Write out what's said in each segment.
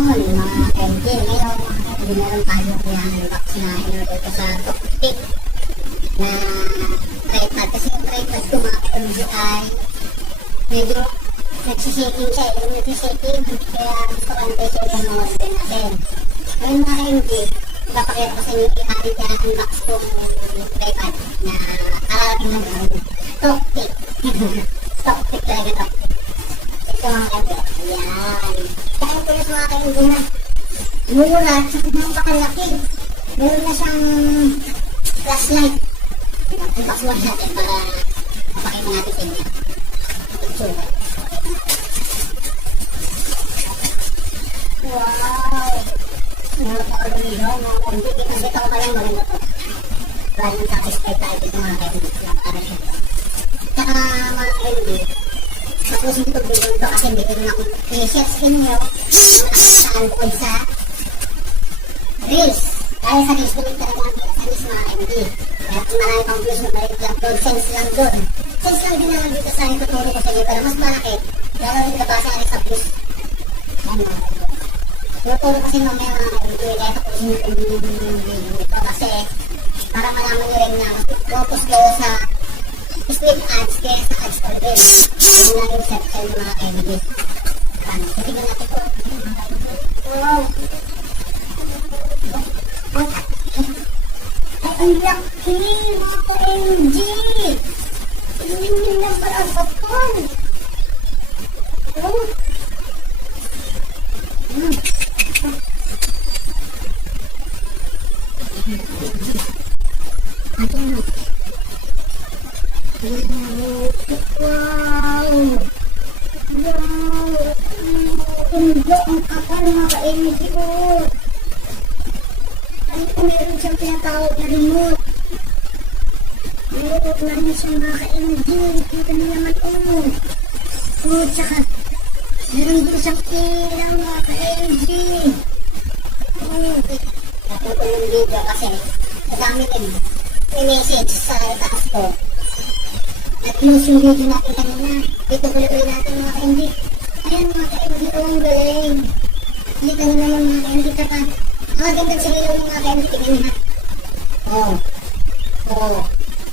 afternoon mga MJ. Ngayon mga MJ, meron tayo i-unbox na in-order sa Toktik na tripod. Kasi yung tripod ko mga MJ ay medyo nagsishaking siya. Yung nagsishaking, kaya gusto ko antay siya yung order natin. Ngayon mga MJ, ipapakita ko sa inyo i-arit na unbox kong tripod na kararating na gawin. Toktik. Toktik talaga, Toktik. Ito mga MJ. Ayan. Kaya ko na sa mga MJ na mura at sakit ng pakalaki. Meron na siyang flashlight. Unbox mo natin para mapakita natin sa inyo. Itsura. Wow! Nakaka-order nito mga MJ. Kasi ito ko palang maganda po. Maraming satisfied tayo dito mga MJ. Para siya. Tsaka mga MJ, tapusin ko video ito kasi hindi ko na i-share sa inyo saan po sa Reels. Kaya sa Reels, kumit talaga ang sa Reels mga MD. Kaya kung marami pang views na balik lang doon, sense lang doon. Sense lang din naman dito sa ituturo ko sa inyo, pero mas malaki. Gagawin ka ba sa Reels sa views? Yan mga MD. Tuturo kasi mamaya mga MD, kaya tapusin nyo yung video ito kasi para malaman nyo rin na focus kayo sa split ads kaya sa ads for this. Yun lang yung set kayo mga MD. Titignan natin po. Wow! Ay, ang laki mga ka-MG! Tingnan lang pala ang kapal. Oh! Wow! Wow! Ang kapal mga ka-MG ko! Meron siyang tinatawag na remote. Meron na rin siyang mga ka-MG. Kita niyo naman tsaka meron din siyang ilaw mga ka-MG. Tapos ko yung video kasi madami din may message sa taas ko. At-close yung video natin kanina. Dito tuloy natin mga ka-MG. Ayan mga ka-MG, ang galing. Kita niyo naman mga ka-MG tsaka magandang sa ilaw ng mga ka-MG. Tingnan niyo ha.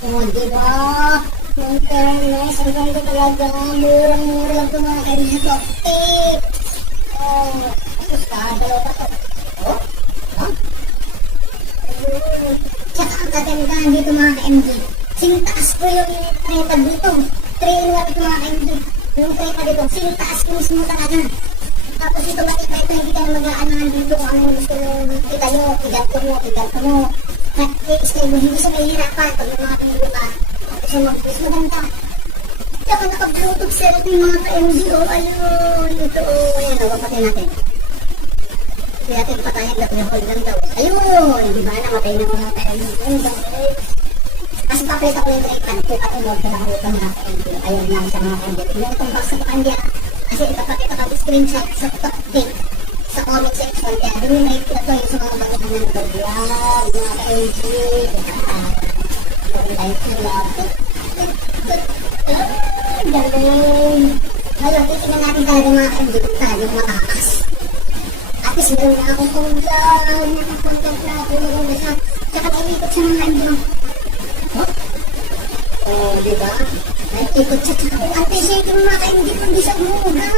Diba? Yung fairness, ang ganda talaga. Murang-mura lang ito mga ka-MG. Toktik! Tapos dalawa pa ito. Tsaka ang kagandahan dito mga ka-MG. Sinitaas ko yung tripod dito. 3-in-1 ito mga ka-MG. Yung tripod dito, sinitaas ko mismo talaga. Tapos ito makita ito, hindi ka na mag-aanahan dito kung ano gusto nyo kita nyo, iganto mo. At i-stay mo, hindi siya mahihirapan pag yung mga pinilo ka. Tapos yung mag-plus maganda. Tsaka naka-bluetooth set yung mga ka-MG. Ayun, ito ayan papatay natin. Hindi natin patayan na pinahol lang daw. Ayun, di ba namatay na mga ka-MG. Kasi papalita ko yung tripod ko at umod ka na hulutan mga ka-MG. Ayun lang sa mga ka-MG. Tingnan itong box sa kanya. Kasi ipapakita ka screenshot sa Toktik sa comment section. Kaya doon yung nakikita ko yung sa mga baguhan ng vlog, mga ka-MG. Like sila. Galing. Ngayon, titignan natin talaga mga ka-MG kung tayo matakas. At least meron na akong konggan. Nakakontemplado na siya. Tsaka naiikot siya mga MG. Diba? Naiikot siya. Tsaka kung anti-shaking mga ka-MG kung di siya umuga.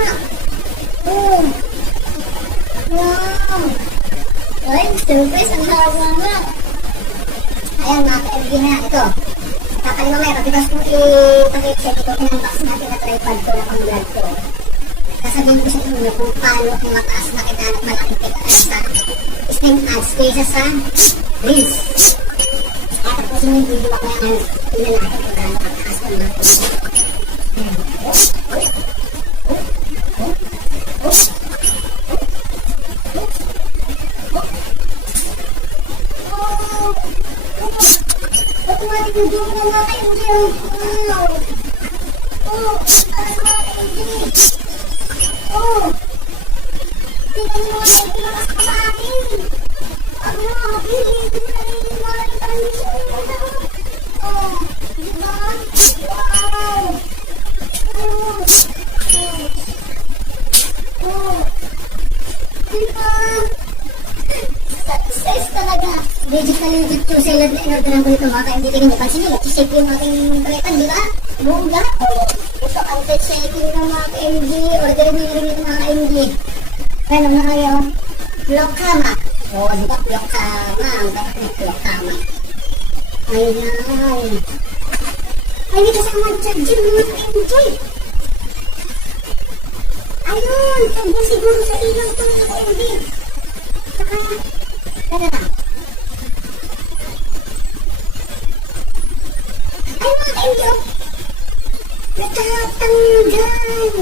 Wow! Ay, surprise! Ang hawa nga! Ayan mga ka-MG na ito. Kakali mamaya, pagkitas kong i-check ito, in-unbox natin na tripod ko na pang-vlog ko. Sasabihin ko sa inyo kung paano kung mataas na kita at malaki kita sa stream ads kaysa sa Reels. At tapusin yung video ako yung tingnan natin kung gaano kataas ko na. Automatic na doon na mga ka-MG. Tingnan mo na yung pinakas ka sa akin. Ano na, mabili. Tingnan mo yung mga itanong. Diba? Wow! Diba? legit to salad na in-orderan ko dito mga ka-MD. Tingin niyo, pansin niyo, nag-shake yung aking pretan, di ba? Bongga. Ito ang shaking ng mga ka-MD. Orderin niyo rin ito mga ka-MD. Ano na kayo? Lokama. Oo, di ba? Lokama. Ang dapat na Lokama. Ayan. Ay, hindi kasama dyan mga ka-MD. Ayun, tagbo siguro sa ilaw ito mga ka-MD. Saka, tara na. Ay mga ka-MD, natatanggal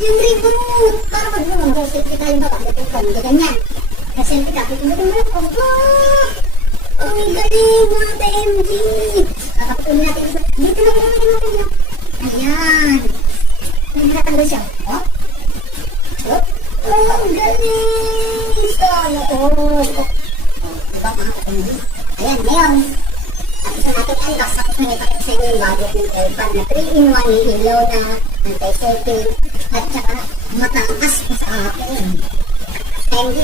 yung remote para mag-room. Selfie tayo ba? Pagdating ko, hindi ganyan. Selfie ka, pagdating mo lang. Oh, ang galing mga ka-MD. Kakapatuloy natin ito. Dito na natin. Ayan. Natatanggal siya. Oh, ang galing! Sana all! Diba mga ka-MD? Ayan, ngayon. At isa natin unbox. Tapos na ipakita sa inyo yung budget ng airpad na 3-in-1 hilaw na anti-circuit at saka matakas pa sa akin. MD.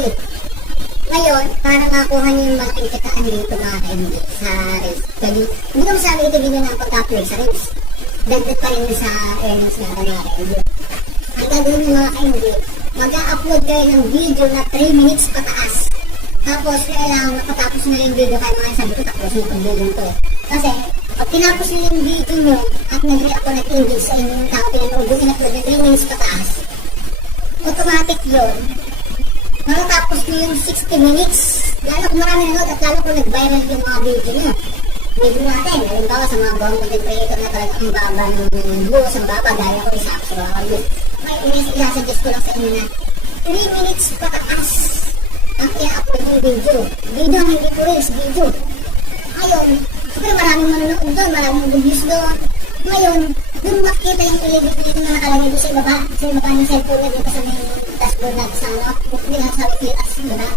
Ngayon, para makuha niyo yung malaking kitaan dito mga ka-MD sa race. Hindi ko masabi itigil na ang pagka-upload sa race. Dagdag pa rin sa earnings na mga ka-MD. Ang gagawin niyo mga ka-MD, mag-a-upload kayo ng video na 3 minutes pataas. Tapos, kailangan napatapos na yung video kaya mga sabi ko, tapos na itong video ko. Kasi, pag tinapos nyo yung video nyo at nag-react ko nag-engage sa inyong tao, pinanood yung in-upload na 3 minutes pataas, automatic yun. Matatapos nyo yung 60 minutes. Lalo kung marami nanood at lalo kung nag-viral yung mga video nyo. Video natin, halimbawa sa mga bawang content creator na talaga ang baba ng views, ang baba dahil ako isa actual. May i-suggest ko lang sa inyo na 3 minutes pataas ang i-upload yung video. Video ang hindi ko reels, video. Ngayon, siyempre maraming manonood doon, maraming views doon. Ngayon, doon makikita yung ilibit na nakalagay doon sa ibaba ng cellphone na dito sa may dashboard natin sa ano, hindi na sa wikilitas, diba?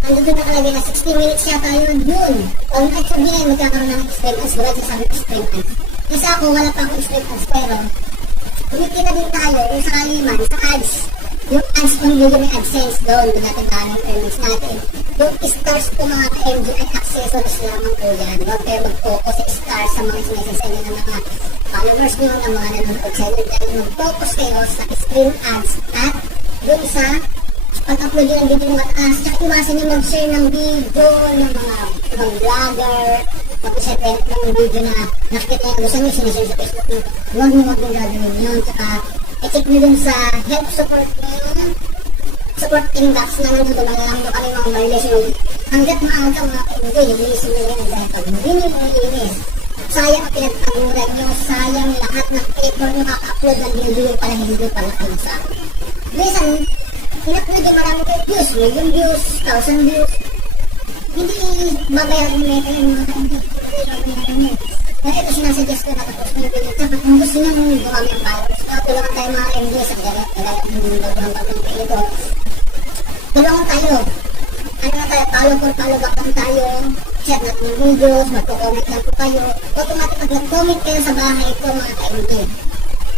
Ando doon nakalagay na 60 minutes yata yun doon. Pag nag-sabihin, magkakaroon ng extreme ads, diba? Sasabi ko extreme ads. Kasi ako, wala pa akong extreme ads, pero kumikita din tayo yung sa kaliman, sa ads. Yung ads kung hindi may AdSense doon, doon natin tayo ng earnings natin. Yung stars po mga ka-MD ay accessories lamang po yan. Huwag kayo mag-focus sa stars sa mga sinesend inyo ng mga followers nyo, ng mga nanonood sa inyo. Dahil mag-focus kayo sa screen ads at doon sa pag-upload nyo ng video ng mataas. Tsaka iwasan nyo mag-share ng video ng mga ibang vlogger. Mag-share ng video na nakikita nyo gusto nyo, sinishare sa Facebook nyo. Huwag nyo gagawin yun. Tsaka i-check nyo dun sa help support supporting box na nandun, malalang nyo kami mga violation. Hanggat maaga mga ka-MD, linisin nyo yan dahil pag hindi nyo nilinis, sayang ang pinagpaguran nyo, sayang lahat ng effort nyo kaka-upload ng video pala hindi pala kayo sa akin. Minsan, in-upload yung marami kayo views, million views, 1,000 views. Hindi babayaran nyo ito yung mga ka-MD. Kaya ito sinasuggest ko na tapos ko yung video. Tapos kung gusto nyo mong gawami ang followers, tulungan tayo mga MD sa kagaya ng gawang pag-content ito. Tulungan tayo. Ano na tayo, follow back lang tayo. Share natin yung videos, magko-comment lang po kayo. Automatic pag nag-comment kayo sa bahay ito mga ka-MD.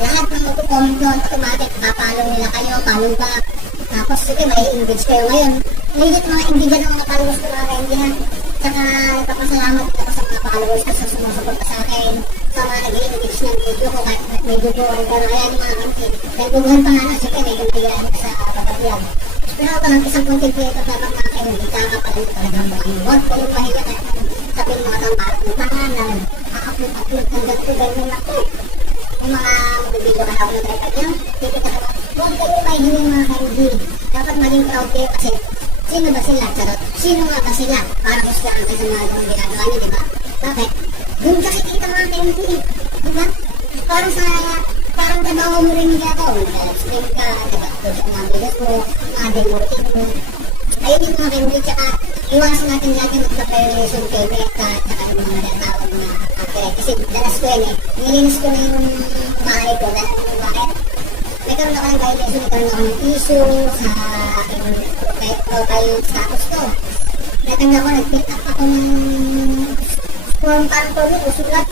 Lahat ng magko-comment doon, automatic papalo nila kayo, follow back. Tapos sige, may engage kayo ngayon. Legit mga MD dyan ang mga followers ko mga ka-MD ha. Saka nagpapasalamat ako sa mga followers ko sa sumusuporta sa akin. Sa mga nag-i-engage ng video ko kahit medyo ko rin ko na kaya yung mga kanti. Dahil bubuhan pa nga na, sige, medyo nagayaan ko sa kapatid. Pero ako lang isang content creator dapat mga kayo, hindi kakapalit talagang mga huwag ko yung mahiya kahit sabihin mga tamparap ng pangalan, upload hanggang ko ganyan na po. Yung mga magbibideo ka na ako ng tripod nyo, titik ako, huwag kayo mahiya yung mga kayo. Dapat maging proud kayo kasi sino ba sila? Charot. Sino nga ba sila? Para husgahan kayo sa mga gawang ginagawa niyo, diba? Bakit? Doon kasi kita mga kayo, diba? Parang trabaho mo rin nila ako. Nag-stream ka, nag-upload sa mga videos mo, mga demoting mo. Ayun yung mga kayo, tsaka iwasan natin lagi magka-violation kay Mecca, tsaka yung mga natawag na copyright. Kasi dalas ko yun nilinis ko na yung bahay ko. Dahil yung bakit? Nagkaroon ako ng violation, nagkaroon ako ng issue sa aking profile status ko. Natanggap ko, nag-pick up ako ng form parang todo, usulat,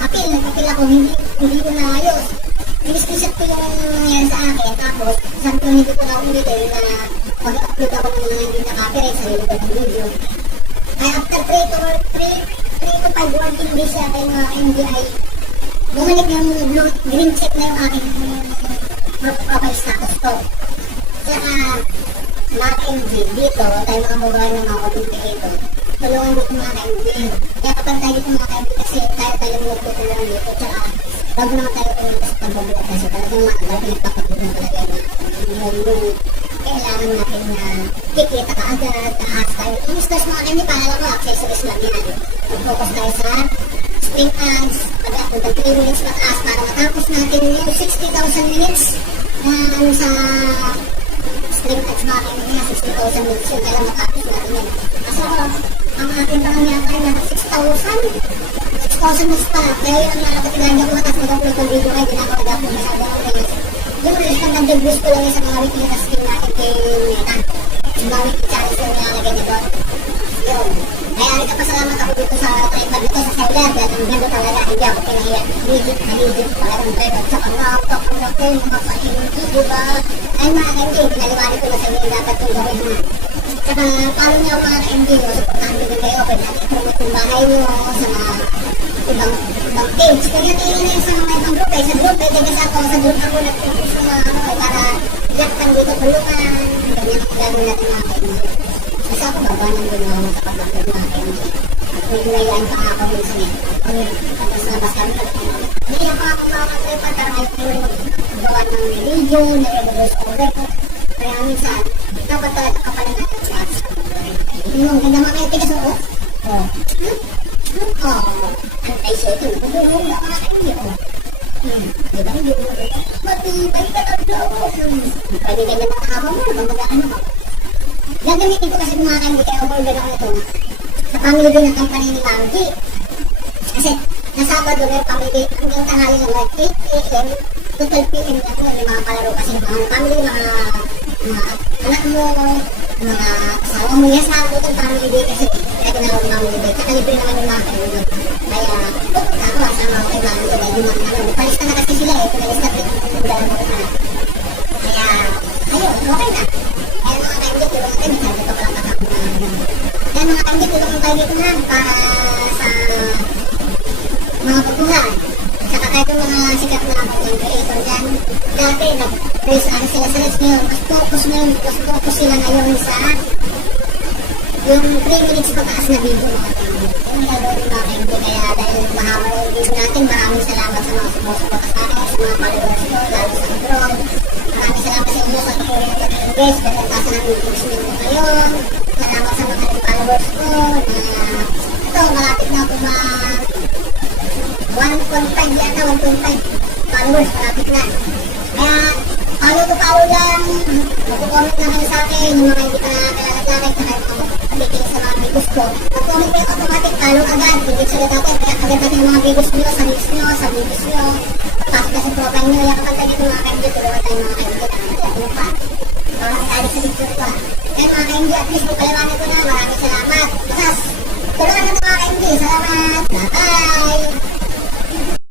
apil ako, hindi ko naayos. Screenshot ko yung nangyari sa akin, tapos sabi ko hindi ko na ulitin na mag-upload ako ng mga hindi na copyright sa ko ng video. Kaya after 3 to 5 working days yata yung mga NBI. Bumalik yung blue, green check na yung aking profile status ko. Saka, mga MG, dito, tayo mga mobile ng mga community dito. Tulungan dito mga MG. Kaya kapag tayo dito mga MG kasi tayo magtutulungan dito. Tsaka, bago naman tayo pumunta sa pagbabulat kasi talagang matagal pinagpapagulong talaga yung kailangan natin na kikita ka agad, taas tayo. Yung stress mga MG, paalala ko, accessories lang yan. Mag-focus tayo sa spring ads, pag-apunta 3 minutes mataas para matapos natin yung 60,000 minutes na ano sa spring ads mga MG na 60,000 minutes yun, kailangan matapos natin yan. Kaso, ang ating parang yata ay nasa 6,000 minutes pa. Kaya yun ang nakapatilan niya ko matapos mag-upload ng video kayo, ginagawa po masyado ako kaya yung standard reviews ko lang sa mga weekly tasking natin kay Meta. Yung mga weekly challenge yung nilalagay niya doon. Yun. Kaya nagkapasalamat ako dito sa tripod nito sa seller. Dahil ang ganda talaga. Hindi ako pinahiyan. Legit pala ng tripod. Sa pang-laptop, ang laptop, mga pa-hindi, diba? Ay mga MD, pinaliwanag ko na sa inyo dapat kong gawin na. Saka, paano niyo mga MD, supportahan ko din kayo. Pwede natin promote yung bahay niyo sa mga ibang page. Kaya tingin na yun sa mga ibang group eh. Sa group eh, kasi ako sa group ako nag-focus ng mga ano para diyak kang dito tulungan. Ganyan ang gagawin natin mga kaibigan. Kasi ako babanan din ako nakapag-upload mga kaibigan. At may hinayaan pa ako minsan eh. Tapos nabas kami hindi lang pa ako makakatay pa pero ay kayo magawa ng video, nag-reverse over ko. Kaya minsan, dapat talaga kapalan natin sa apps. Yung ganda mga kaibigan sa oo. Anti-shaking. Bubulong na mga kaibigan. Diba hindi mo matibay ka taglaw. Pwede ganyan ang habang mo. Kumbaga ano ba? Gagamitin ko kasi mga kaibigan kaya overload ako ito sa family din ng company ni Mandy. Kasi nasabado na yung family hanggang tanghali ng 8 AM to 12 PM na ito yung mga palaro kasi mga family, mga anak mo, mga asawa mo yan sa ating family day kasi kaya ginawang family day. Saka libre naman yung mga kaibigan. Kaya pupunta ako asama ko kay Mandy dahil yung mga palista na kasi sila eh. Palista na yung dalang ko na. Kaya ayun, okay na. Kaya mga kaibigan, tulungan tayo. Dito ko lang katapos na. Kaya mga kaibigan, tulungan tayo dito na para sa mga pagkuhan. Saka kahit yung mga sikat na content creator dyan, dati nag-praise ano sila sa rest ngayon, mas focus sila ngayon sa yung 3 minutes pagkaas na video mga kaibigan. Yung nagagawin mga kaibigan, kaya dahil mahaba yung video natin, maraming salamat sa mga sumusuporta sa akin, sa mga followers ko, lalo sa abroad. Maraming salamat sa inyo sa patuloy na guys, dahil tasa ng videos nyo ngayon. Salamat sa mga followers ko na ito, malapit na ako 1.5 yata, 1.5 followers, malapit na. Kaya, follow lang, mag-comment na kayo sa akin, yung mga hindi pa nakakilala sa akin, pagkikinig sa mga videos ko. Mag-comment kayo automatic, follow agad, hindi sila natin, kaya agad natin yung mga videos nyo, sa news nyo, sa videos nyo, pasok na sa profile nyo, yung kapag dito mga kaibigan, tulungan tayo mga kaibigan, ano pa? Para sa video ko. Kaya mga kaibigan, at least kung paliwanag ko